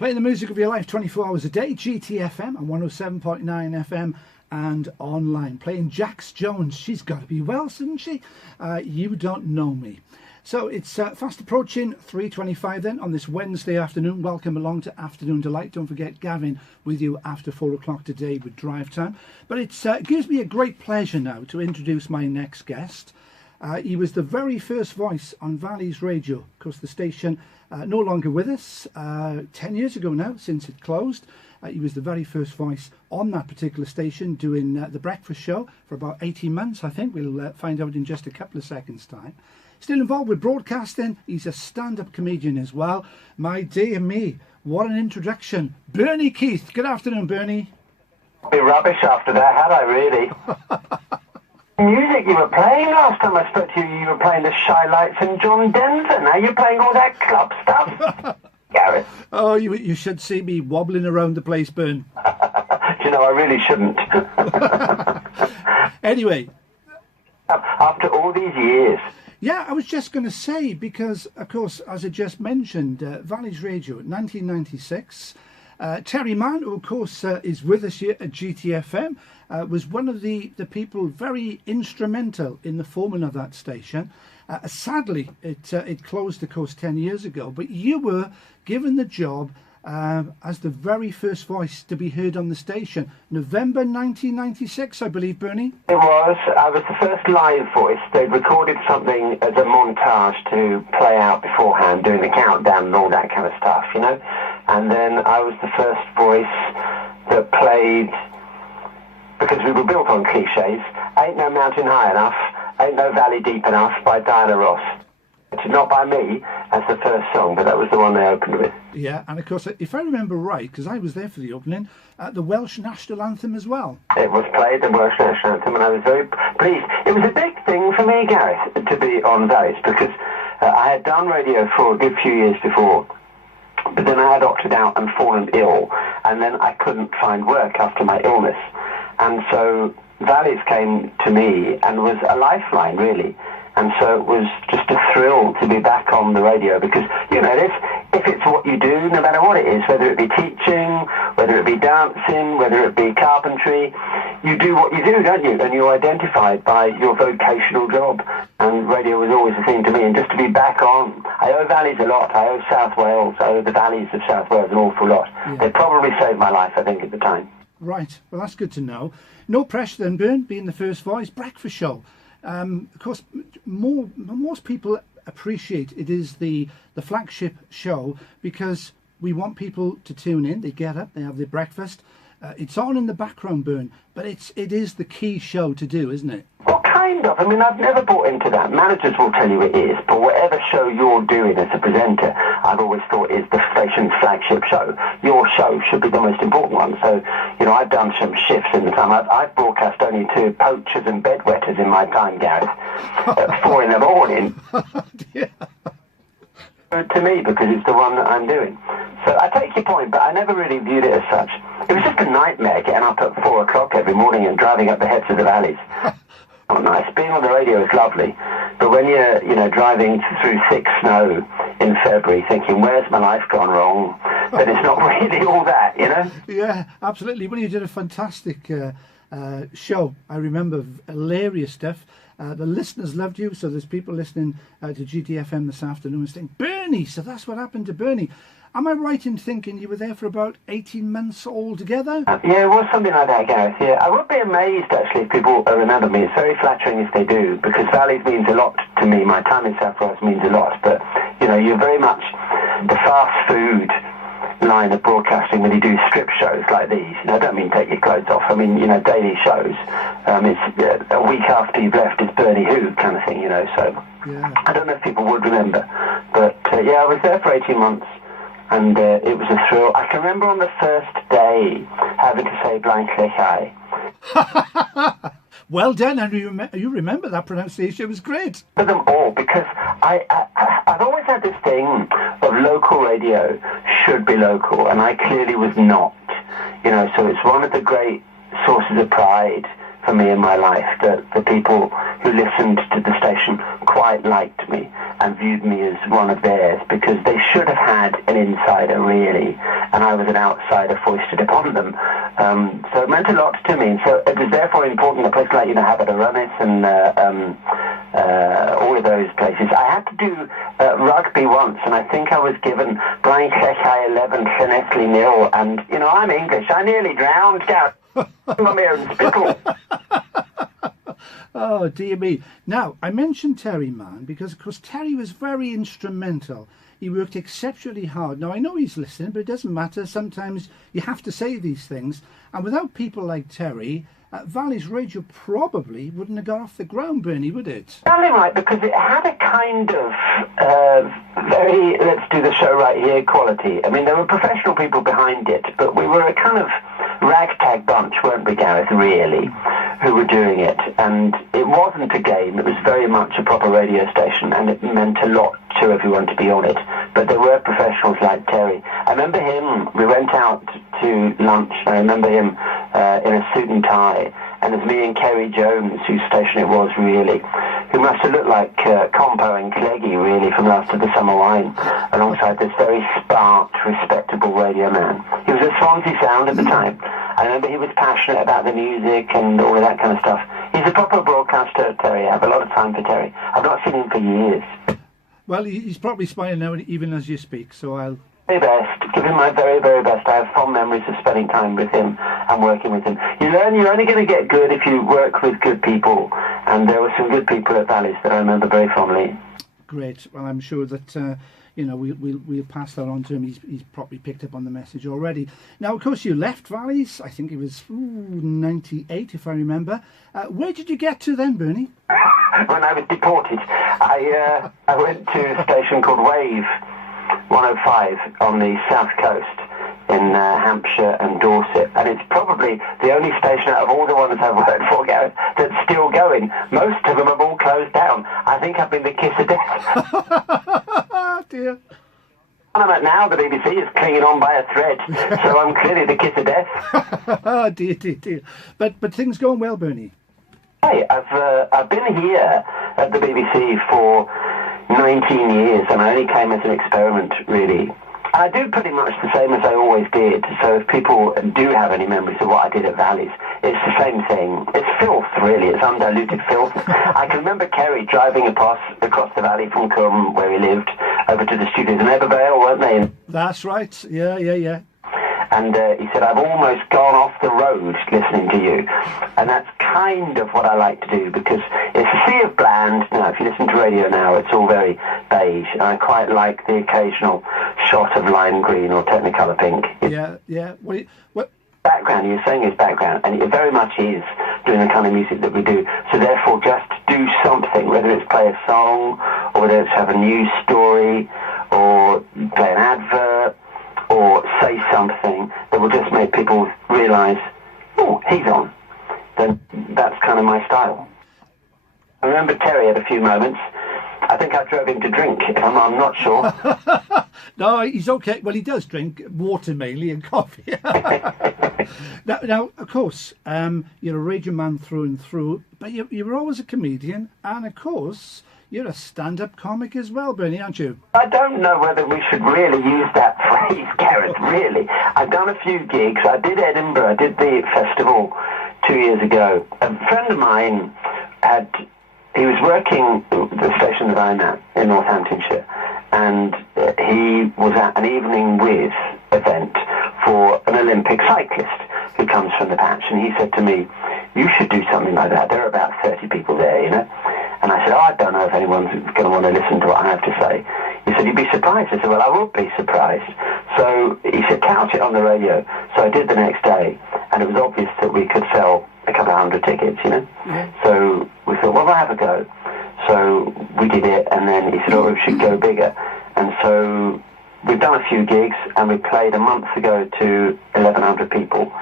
Playing the music of your life 24 hours a day, GTFM and 107.9 FM and online. Playing Jax Jones. She's got to be well, shouldn't she? You Don't Know Me. So it's fast approaching 3:25 then on this Wednesday afternoon. Welcome along to Afternoon Delight. Don't forget Gavin with you after 4 o'clock today with Drive Time. But it gives me a great pleasure now to introduce my next guest. He was the very first voice on Valleys Radio. Of course, the station no longer with us, 10 years ago now, since it closed. He was the very first voice on that particular station doing the breakfast show for about 18 months, I think. We'll find out in just a couple of seconds' time. Still involved with broadcasting. He's a stand-up comedian as well. My dear me, what an introduction. Bernie Keith. Good afternoon, Bernie. I'd be rubbish after that, had I really? Music you were playing last time I spoke to you, you were playing the Shy Lights and John Denver. Now you're playing all that club stuff. Gareth. Oh, you should see me wobbling around the place, Bern. You know, I really shouldn't. Anyway. After all these years. Yeah, I was just going to say, because, of course, as I just mentioned, Valleys Radio, 1996. Terry Mann, who, of course, is with us here at GTFM, was one of the people very instrumental in the forming of that station. Sadly, it closed, of course, 10 years ago. But you were given the job as the very first voice to be heard on the station. November 1996, I believe, Bernie? It was. I was the first live voice. They'd recorded something as a montage to play out beforehand, doing the countdown and all that kind of stuff, you know? And then I was the first voice that played, because we were built on cliches, Ain't No Mountain High Enough, Ain't No Valley Deep Enough by Diana Ross. It's not by me as the first song, but that was the one they opened with. Yeah, and of course, if I remember right, because I was there for the opening, the Welsh National Anthem as well. It was played, the Welsh National Anthem, and I was very pleased. It was a big thing for me, Gareth, to be on Valleys, because I had done radio for a good few years before, but then I had opted out and fallen ill, and then I couldn't find work after my illness. And so Valleys came to me and was a lifeline, really. And so it was just a thrill to be back on the radio because, you know, if it's what you do, no matter what it is, whether it be teaching, whether it be dancing, whether it be carpentry, you do what you do, don't you? And you're identified by your vocational job. And radio was always a thing to me. And just to be back on, I owe Valleys a lot. I owe South Wales, I owe the Valleys of South Wales an awful lot. Yeah. They probably saved my life, I think, at the time. Right. Well, that's good to know. No pressure then, Bern, being the first voice. Breakfast show. Of course, most people appreciate it is the flagship show because we want people to tune in. They get up, they have their breakfast. It's on in the background, Bern, but it is the key show to do, isn't it? Well, kind of. I mean, I've never bought into that. Managers will tell you it is, but whatever show you're doing as a presenter, I've always thought is the station's flagship show. Your show should be the most important one. So, you know, I've done some shifts in the time. I've broadcast only to poachers and bedwetters in my time, Gareth, at 4 in the morning. Yeah. To me, because it's the one that I'm doing. So I take your point, but I never really viewed it as such. It was just a nightmare getting up at 4 o'clock every morning and driving up the heads of the valleys. Oh, nice. Being on the radio is lovely, but when you're, you know, driving through thick snow in February, thinking, "Where's my life gone wrong?" then it's not really all that, you know. Yeah, absolutely. Well, you did a fantastic show. I remember hilarious stuff. The listeners loved you, so there's people listening to GTFM this afternoon saying, Bernie, so that's what happened to Bernie. Am I right in thinking you were there for about 18 months altogether? Yeah, it was something like that, Gareth, yeah. I would be amazed, actually, if people remember me. It's very flattering if they do, because Valleys means a lot to me. My time in South Wales means a lot, but, you know, you're very much the fast food line of broadcasting when you do strip shows like these. You know, I don't mean take your clothes off. I mean, you know, daily shows. It's a week after you've left, it's Bernie Who kind of thing, you know. So yeah. I don't know if people would remember, but yeah, I was there for 18 months, and it was a thrill. I can remember on the first day having to say blankly hi. Well done, and you remember that pronunciation. It was great. For them all, because I've always had this thing of local radio should be local, and I clearly was not. You know, so it's one of the great sources of pride for me in my life that the people who listened to the station quite liked me and viewed me as one of theirs, because they should have had an insider, really, and I was an outsider foisted upon them. So it meant a lot to me. So it was therefore important, a place like, Haberdashery and all of those places. I had to do rugby once, and I think I was given Blind Cheshire 11, Llanelli 0, and, I'm English. I nearly drowned, Gareth. I'm here in spittle. Oh, dear me. Now, I mentioned Terry Mann because, of course, Terry was very instrumental. He worked exceptionally hard. Now, I know he's listening, but it doesn't matter. Sometimes you have to say these things. And without people like Terry, Valley's Radio probably wouldn't have got off the ground, Bernie, would it? Probably right, because it had a kind of very let's do the show right here quality. I mean, there were professional people behind it, but we were a kind of ragtag bunch, weren't we, Gareth, really, who were doing it. And it wasn't a game. It was very much a proper radio station, and it meant a lot to everyone to be on it. But there were professionals like Terry. I remember him, we went out to lunch, and I remember him in a suit and tie, and there's me and Kerry Jones, whose station it was really, who must have looked like Compo and Cleggy really from Last of the Summer Wine, alongside this very smart, respectable radio man. He was a Swansea Sound at the time. I remember he was passionate about the music and all of that kind of stuff. He's a proper broadcaster, Terry. I have a lot of time for Terry. I've not seen him for years. Well, he's probably smiling now even as you speak, so I'll... Very best. Give him my very, very best. I have fond memories of spending time with him and working with him. You learn you're only going to get good if you work with good people, and there were some good people at Valleys that I remember very fondly. Great. Well, I'm sure that we'll pass that on to him. He's probably picked up on the message already. Now, of course, you left Valleys. I think it was 98, if I remember. Where did you get to then, Bernie? When I was deported, I went to a station called Wave 105 on the south coast in Hampshire and Dorset, and it's probably the only station out of all the ones I've worked for, Gareth, that's still going. Most of them have all closed down. I think I've been the kiss of death. Oh dear. I'm at now, the BBC is clinging on by a thread, so I'm clearly the kiss of death. Oh dear, dear, dear. But things going well, Bernie? Hey, I've been here at the BBC for 19 years, and I only came as an experiment, really. I do pretty much the same as I always did, so if people do have any memories of what I did at Valleys, it's the same thing. It's filth, really. It's undiluted filth. I can remember Kerry driving across the valley from Coombe, where he lived, over to the studios in Ebervale, weren't they? That's right. Yeah. And he said, I've almost gone off the road listening to you. And that's kind of what I like to do, because it's a sea of bland. Now, if you listen to radio now, it's all very beige. And I quite like the occasional shot of lime green or Technicolor pink. Yeah. What? Background, you're saying is background. And it very much is doing the kind of music that we do. So therefore, just do something, whether it's play a song, or whether it's have a news story, or play an advert, or say something that will just make people realise, oh, he's on. Then that's kind of my style. I remember Terry had a few moments. I think I drove him to drink. I'm not sure. No, he's okay. Well, he does drink water mainly and coffee. Now, of course, you're a radio man through and through, but you were always a comedian, and of course, you're a stand-up comic as well, Bernie, aren't you? I don't know whether we should really use that phrase, Gareth, really. I've done a few gigs. I did Edinburgh. I did the festival 2 years ago. A friend of mine he was working the station that I'm at in Northamptonshire, and he was at an Evening With event for an Olympic cyclist who comes from the patch, and he said to me, you should do something like that. There are about 30 people there, you know. And I said, I don't know if anyone's going to want to listen to what I have to say. He said, you'd be surprised. I said, well, I would be surprised. So he said, tout it on the radio. So I did the next day, and it was obvious that we could sell a couple of hundred tickets, you know. Yeah. So we thought, well, we'll have a go. So we did it, and then he said, oh, we should go bigger. And so we've done a few gigs, and we played a month ago to 1,100 people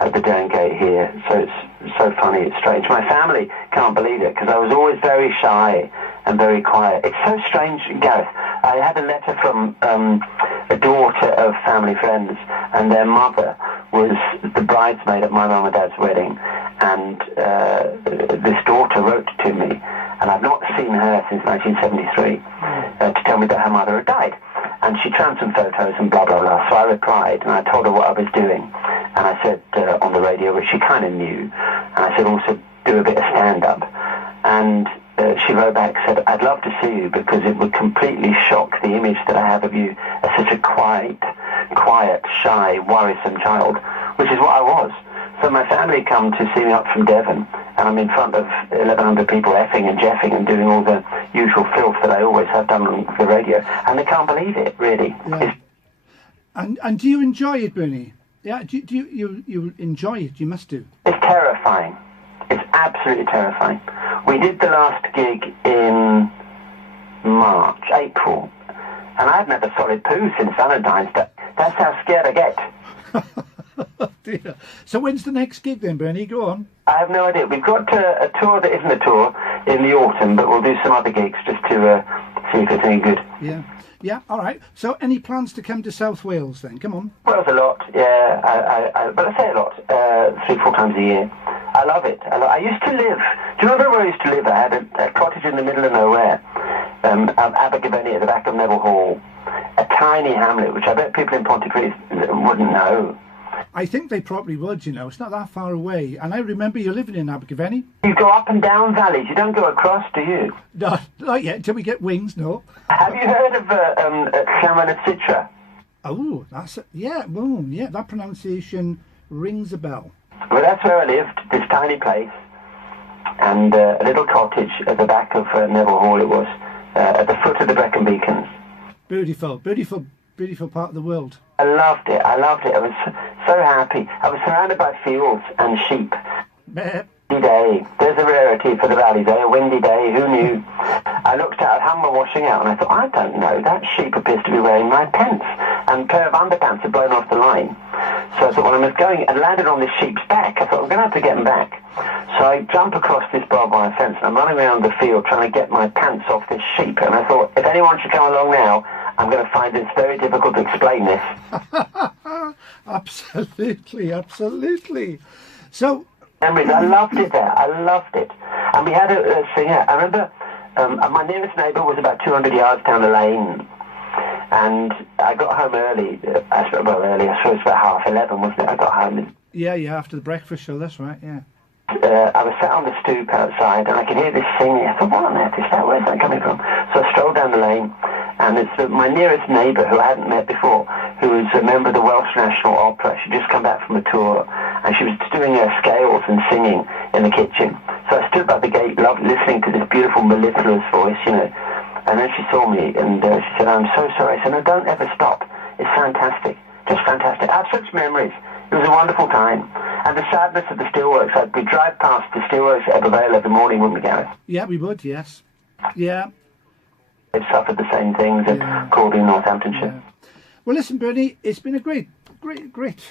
at the Dern Gate here. So it's so funny, it's strange. My family can't believe it, because I was always very shy and very quiet. It's so strange, Gareth. I had a letter from a daughter of family friends, and their mother was the bridesmaid at my mum and dad's wedding, and this daughter wrote to me, and I've not seen her since 1973, to tell me that her mother had died. And she found some photos and blah, blah, blah. So I replied, and I told her what I was doing. And I said on the radio, which she kind of knew, and I said also do a bit of stand-up. And she wrote back, said, I'd love to see you because it would completely shock the image that I have of you as such a quiet, shy, worrisome child, which is what I was. So my family come to see me up from Devon, and I'm in front of 1,100 people effing and jeffing and doing all the usual filth that I always have done on the radio, and they can't believe it, really. Yeah. And do you enjoy it, Bernie? Yeah, do you enjoy it? You must do. It's terrifying. It's absolutely terrifying. We did the last gig in April, and I haven't had a solid poo since Valentine's Day. That's how scared I get. Oh dear. So when's the next gig then, Bernie? Go on. I have no idea. We've got a tour that isn't a tour in the autumn, but we'll do some other gigs just to see if it's any good. Yeah. Yeah, all right. So any plans to come to South Wales then? Come on. Well, a lot, yeah. But I say a lot, 3-4 times a year. I love it. I used to live, do you remember where I used to live? I had a cottage in the middle of nowhere, Abergavenny at the back of Neville Hall, a tiny hamlet, which I bet people in Pontypridd wouldn't know. I think they probably would, you know. It's not that far away. And I remember you living in Abergavenny. You go up and down valleys. You don't go across, do you? No, not yet. Till we get wings, no. Have you heard of Llanman Citra? Oh, that's it. Yeah, well, yeah, that pronunciation rings a bell. Well, that's where I lived, this tiny place. And a little cottage at the back of Neville Hall it was, at the foot of the Brecon Beacons. Beautiful, beautiful, beautiful part of the world. I loved it. I was so happy. I was surrounded by fields and sheep. Windy day. There's a rarity for the valleys, eh? A windy day, who knew? I looked out, I hung my washing out, and I thought, I don't know, that sheep appears to be wearing my pants. And a pair of underpants had blown off the line. So I thought, when I was going, I landed on this sheep's back. I thought, I'm going to have to get him back. So I jump across this barbed wire fence, and I'm running around the field trying to get my pants off this sheep. And I thought, if anyone should come along now, I'm going to find it's very difficult to explain this. Absolutely, absolutely. So... memories, I loved it there. I loved it. And we had a singer. I remember my nearest neighbour was about 200 yards down the lane. And I got home early. I suppose about 11:30, wasn't it? I got home. Yeah, after the breakfast show, that's right, yeah. I was sat on the stoop outside, and I could hear this singing. I thought, what on earth is that? Where's that coming from? So I strolled down the lane, and it's my nearest neighbour, who I hadn't met before, who was a member of the Welsh National Opera. She'd just come back from a tour, and she was doing her scales and singing in the kitchen. So I stood by the gate, listening to this beautiful mellifluous voice, you know. And then she saw me, and she said, I'm so sorry. I said, no, don't ever stop. It's fantastic. Just fantastic. I have such memories. It was a wonderful time. And the sadness of the steelworks, we'd drive past the steelworks at Ebervale every morning, wouldn't we, Gareth? Yeah, we would, yes. Yeah. They've suffered the same things at Corby, Northamptonshire. Yeah. Well, listen, Bernie, it's been a great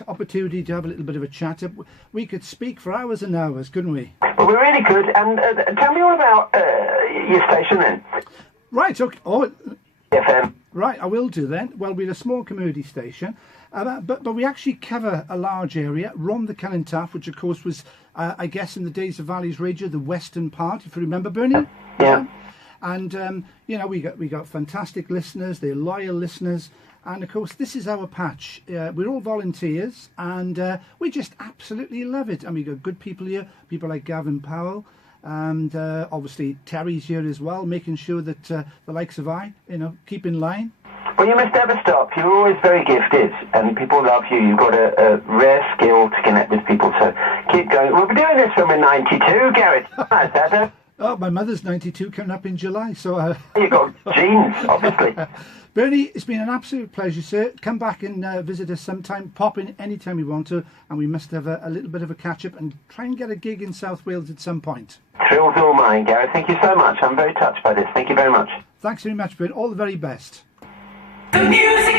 opportunity to have a little bit of a chat. We could speak for hours and hours, couldn't we? Well, we really could. And tell me all about your station then. Right, okay. Oh, FM. Right, I will do then. Well, we're a small community station, but we actually cover a large area, Ron the Callantaff, which of course was, I guess, in the days of Valleys Radio, the western part, if you remember, Bernie. Yeah. And you know, we got fantastic listeners, they're loyal listeners, and of course this is our patch. We're all volunteers, and we just absolutely love it. And we got good people here, people like Gavin Powell. And obviously Terry's here as well, making sure that the likes of keep in line. Well, you must never stop. You're always very gifted, and people love you. You've got a rare skill to connect with people, so keep going. We'll be doing this when we're 92, Gareth. Nice, that. Oh, my mother's 92, coming up in July, so... You've got genes, obviously. Bernie, it's been an absolute pleasure, sir. Come back and visit us sometime. Pop in anytime you want to, and we must have a little bit of a catch-up and try and get a gig in South Wales at some point. Thrills all mine, Gareth. Thank you so much. I'm very touched by this. Thank you very much. Thanks very much, Bernie. All the very best. The music